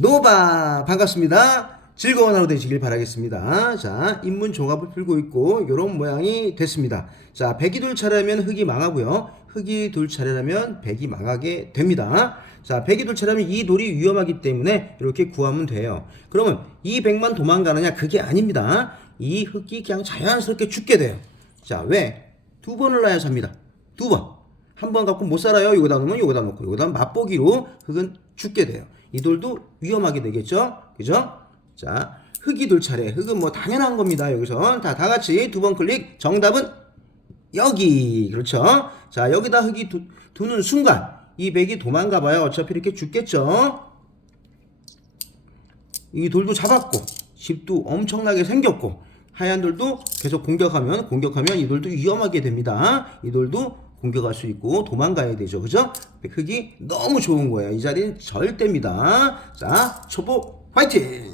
노바 반갑습니다. 즐거운 하루 되시길 바라겠습니다. 자, 인문 종합을 풀고 있고 이런 모양이 됐습니다. 자, 백이 둘 차례면 흙이 망하고요. 흙이 둘 차례라면 백이 망하게 됩니다. 자, 백이 둘 차례면 이 돌이 위험하기 때문에 이렇게 구하면 돼요. 그러면 이 백만 도망가느냐? 그게 아닙니다. 이 흙이 그냥 자연스럽게 죽게 돼요. 자, 왜? 두 번을 놔야 삽니다. 두 번. 한 번 갖고 못 살아요. 요거다 놓으면 요거다 놓고 요거다 맛보기로 흙은 죽게 돼요. 이 돌도 위험하게 되겠죠. 그죠? 자, 흙이 돌 차례. 흙은 뭐 당연한 겁니다. 여기서 다, 다 같이 두 번 클릭. 정답은 여기. 그렇죠? 자, 여기다 흙이 두, 두는 순간 이 백이 도망가 봐요. 어차피 이렇게 죽겠죠. 이 돌도 잡았고 집도 엄청나게 생겼고 하얀 돌도 계속 공격하면 공격하면 이 돌도 위험하게 됩니다. 이 돌도 공격할 수 있고 도망가야 되죠. 그죠? 흙이 너무 좋은 거예요. 이 자리는 절대입니다. 자, 초보 화이팅!